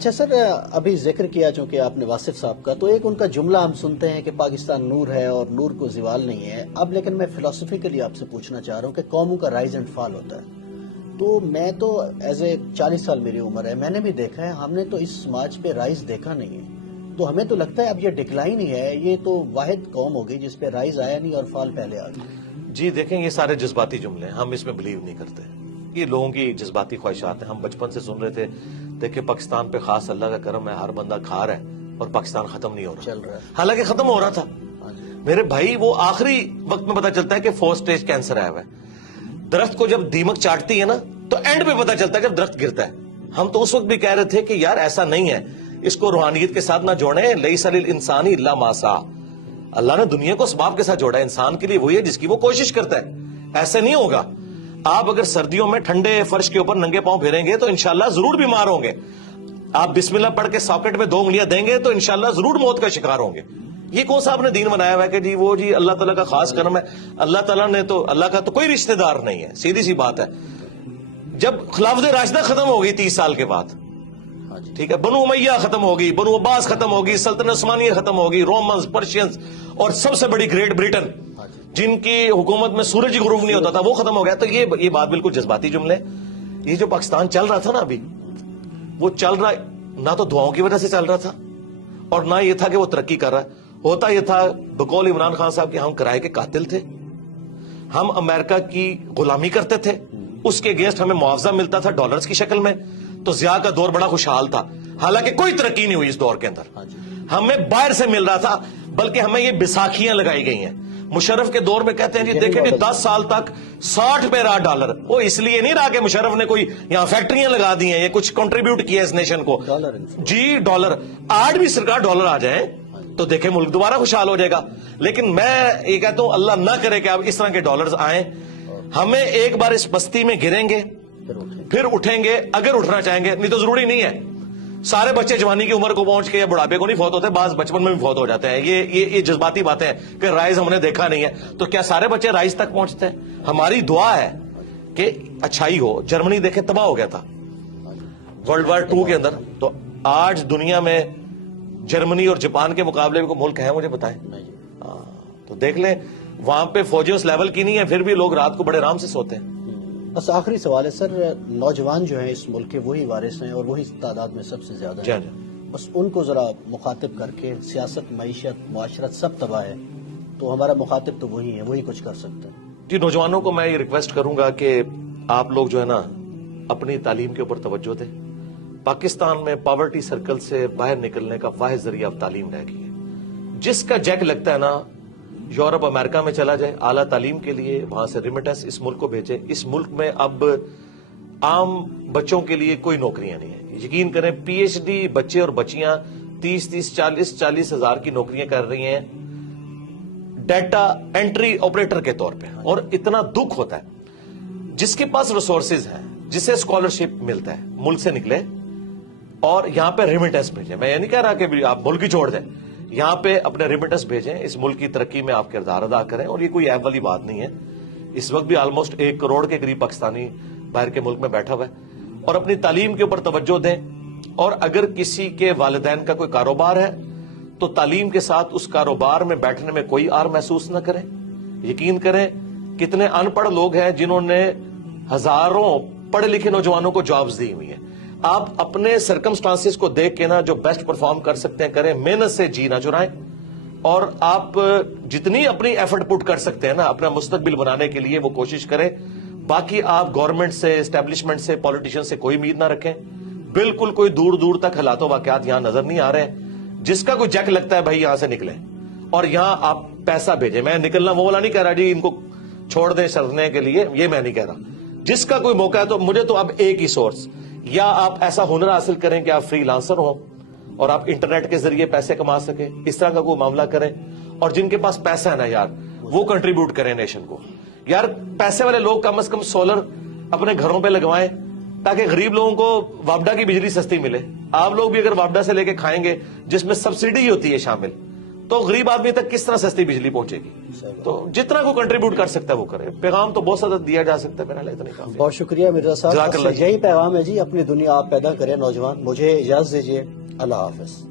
اچھا سر، ابھی ذکر کیا چونکہ آپ نے واصف صاحب کا، تو ایک ان کا جملہ ہم سنتے ہیں کہ پاکستان نور ہے اور نور کو زوال نہیں ہے. اب لیکن میں فلسفیکلی آپ سے پوچھنا چاہ رہا ہوں کہ قوموں کا رائز اینڈ فال ہوتا ہے. تو میں تو ایز اے 40 سال میری عمر ہے، میں نے بھی دیکھا ہے، ہم نے تو اس سماج پہ رائز دیکھا نہیں ہے. تو ہمیں تو لگتا ہے اب یہ ڈکلائن ہی ہے، یہ تو واحد قوم ہوگی جس پہ رائز آیا نہیں اور فال پہلے آ گیا. جی دیکھیں، یہ سارے جذباتی جملے ہیں، ہم اس میں بلیو نہیں کرتے. یہ لوگوں کی جذباتی خواہشات ہیں. ہم بچپن سے سن رہے تھے، دیکھیں پاکستان پہ خاص اللہ کا کرم ہے، ہر بندہ کھا رہا ہے اور پاکستان ختم نہیں ہو رہا. چل رہا ہے، حالانکہ ختم ہو رہا تھا میرے بھائی. وہ آخری وقت میں پتا چلتا ہے کہ 4 سٹیج کینسر آیا ہوا ہے. درخت کو جب دیمک چاٹتی ہے نا تو اینڈ پہ پتا چلتا ہے جب درخت گرتا ہے. ہم تو اس وقت بھی کہہ رہے تھے کہ یار ایسا نہیں ہے، اس کو روحانیت کے ساتھ نہ جوڑیں. لیس للانسان الا ما سعی. اللہ نے دنیا کو اسباب کے ساتھ جوڑا ہے، انسان کے لیے وہی ہے جس کی وہ کوشش کرتا ہے. ایسے نہیں ہوگا. آپ اگر سردیوں میں ٹھنڈے فرش کے اوپر ننگے پاؤں پھیریں گے تو انشاءاللہ ضرور بیمار ہوں گے. آپ بسم اللہ پڑھ کے ساکٹ میں 2 انگلیاں دیں گے تو انشاءاللہ ضرور موت کا شکار ہوں گے. یہ کون سا آپ نے دین بنایا ہوا ہے کہ وہ اللہ تعالیٰ کا خاص کرم ہے. اللہ تعالیٰ نے تو، اللہ کا تو کوئی رشتہ دار نہیں ہے. سیدھی سی بات ہے. جب خلافت راشدہ ختم ہو گئی 30 سال کے بعد، ٹھیک ہے، بنو امیہ ختم ہوگی، بنو عباس ختم ہوگی، سلطنت عثمانیہ ختم ہوگی، رومنز، پرشینز، اور سب سے بڑی گریٹ بریٹن جن کی حکومت میں سورج ہی غروب نہیں ہوتا تھا وہ ختم ہو گیا. تو یہ بات بالکل جذباتی جملے. یہ جو پاکستان چل رہا تھا نا ابھی، وہ چل رہا نہ تو دعاؤں کی وجہ سے چل رہا تھا اور نہ یہ تھا کہ وہ ترقی کر رہا. ہوتا یہ تھا بقول عمران خان صاحب کہ ہم کرائے کے قاتل تھے، ہم امریکہ کی غلامی کرتے تھے، اس کے اگینسٹ ہمیں معاوضہ ملتا تھا ڈالرز کی شکل میں. تو ضیاء کا دور بڑا خوشحال تھا، حالانکہ کوئی ترقی نہیں ہوئی اس دور کے اندر. ہمیں باہر سے مل رہا تھا، بلکہ ہمیں یہ بیساکھیاں لگائی گئی ہیں. مشرف کے دور میں کہتے ہیں جی دیکھیں جی 10 سال تک 60 پہ رہا ڈالر. وہ اس لیے نہیں رہا کہ مشرف نے کوئی یہاں فیکٹریاں لگا دی ہیں یا کچھ کنٹریبیوٹ کیا اس نیشن کو. جی ڈالر آج بھی سرکار ڈالر آ جائیں تو دیکھیں ملک دوبارہ خوشحال ہو جائے گا. لیکن میں یہ کہتا ہوں اللہ نہ کرے کہ اب اس طرح کے ڈالرز آئیں. ہمیں ایک بار اس بستی میں گریں گے پھر اٹھیں گے اگر اٹھنا چاہیں گے، نہیں تو ضروری نہیں ہے. سارے بچے جوانی کی عمر کو پہنچ کے یا بڑھاپے کو نہیں فوت ہوتے، بعض بچپن میں بھی فوت ہو جاتے ہیں. یہ جذباتی باتیں ہیں کہ رائز ہم نے دیکھا نہیں ہے. تو کیا سارے بچے رائز تک پہنچتے ہیں؟ ہماری دعا ہے کہ اچھائی ہو. جرمنی دیکھیں تباہ ہو گیا تھا ورلڈ وار 2 کے اندر. تو آج دنیا میں جرمنی اور جاپان کے مقابلے میں کوئی ملک ہے مجھے بتائیں؟ تو دیکھ لیں وہاں پہ فوجیں اس لیول کی نہیں ہے، پھر بھی لوگ رات کو بڑے آرام سے سوتے ہیں. بس آخری سوال ہے سر، نوجوان جو ہیں اس ملک کے وہی وارث ہیں اور وہی تعداد میں سب سے زیادہ ہیں. بس ان کو ذرا مخاطب کر کے، سیاست، معیشت، معاشرت سب تباہ ہے، تو ہمارا مخاطب تو وہی ہے، وہی کچھ کر سکتے ہیں. جی نوجوانوں کو میں یہ ریکویسٹ کروں گا کہ آپ لوگ جو ہے نا اپنی تعلیم کے اوپر توجہ دیں. پاکستان میں پاورٹی سرکل سے باہر نکلنے کا واحد ذریعہ اب تعلیم رہ گئی ہے. جس کا جیک لگتا ہے نا یورپ امریکہ میں چلا جائے اعلیٰ تعلیم کے لیے، وہاں سے ریمیٹنس اس ملک کو بھیجے. اس ملک میں اب عام بچوں کے لیے کوئی نوکریاں نہیں ہیں. یقین کریں پی ایچ ڈی بچے اور بچیاں 30-40 ہزار کی نوکریاں کر رہی ہیں ڈیٹا انٹری آپریٹر کے طور پہ. اور اتنا دکھ ہوتا ہے جس کے پاس ریسورسز ہیں، جسے اسکالرشپ ملتا ہے، ملک سے نکلے اور یہاں پہ ریمیٹنس بھیجیں. میں یہ نہیں کہہ رہا کہ آپ ملک ہی چھوڑ دیں، یہاں پہ اپنے ریمیٹنس بھیجیں، اس ملک کی ترقی میں آپ کردار ادا کریں. اور یہ کوئی عیب والی بات نہیں ہے. اس وقت بھی آلموسٹ 1 کروڑ کے قریب پاکستانی باہر کے ملک میں بیٹھا ہوا ہے. اور اپنی تعلیم کے اوپر توجہ دیں. اور اگر کسی کے والدین کا کوئی کاروبار ہے تو تعلیم کے ساتھ اس کاروبار میں بیٹھنے میں کوئی آر محسوس نہ کریں. یقین کریں کتنے ان پڑھ لوگ ہیں جنہوں نے ہزاروں پڑھے لکھے نوجوانوں کو جابز دی ہوئی ہیں. آپ اپنے سرکمسٹانسز کو دیکھ کے نا جو بیسٹ پرفارم کر سکتے ہیں کریں، محنت سے جی نہ چرائیں. اور آپ جتنی اپنی ایفرٹ پٹ کر سکتے ہیں نا اپنا مستقبل بنانے کے لیے وہ کوشش کریں. باقی آپ گورنمنٹ سے، اسٹیبلشمنٹ سے، پولیٹیشین سے کوئی امید نہ رکھیں. بالکل کوئی دور دور تک حالات و واقعات یہاں نظر نہیں آ رہے ہیں. جس کا کوئی جیک لگتا ہے بھائی یہاں سے نکلیں اور یہاں آپ پیسہ بھیجیں. میں نکلنا وہ والا نہیں کہہ رہا جی ان کو چھوڑ دیں سرنے کے لیے، یہ میں نہیں کہہ رہا. جس کا کوئی موقع ہے تو مجھے تو اب ایک ہی سورس، یا آپ ایسا ہنر حاصل کریں کہ آپ فری لانسر ہوں اور آپ انٹرنیٹ کے ذریعے پیسے کما سکیں، اس طرح کا کوئی معاملہ کریں. اور جن کے پاس پیسہ ہے نا یار وہ کنٹریبیوٹ کریں نیشن کو. یار پیسے والے لوگ کم از کم سولر اپنے گھروں پہ لگوائیں تاکہ غریب لوگوں کو وابڈا کی بجلی سستی ملے. آپ لوگ بھی اگر وابڈا سے لے کے کھائیں گے جس میں سبسڈی ہوتی ہے شامل، تو غریب آدمی تک کس طرح سستی بجلی پہنچے گی. تو جتنا کو کنٹریبیوٹ کر سکتا ہے وہ کرے. پیغام تو بہت زیادہ دیا جا سکتا ہے, میرا خیال اتنا کافی. بہت شکریہ مرزا صاحب. جزاک اللہ. یہی پیغام ہے جی, اپنی دنیا آپ پیدا کریں نوجوان. مجھے اجازت دیجیے, اللہ حافظ.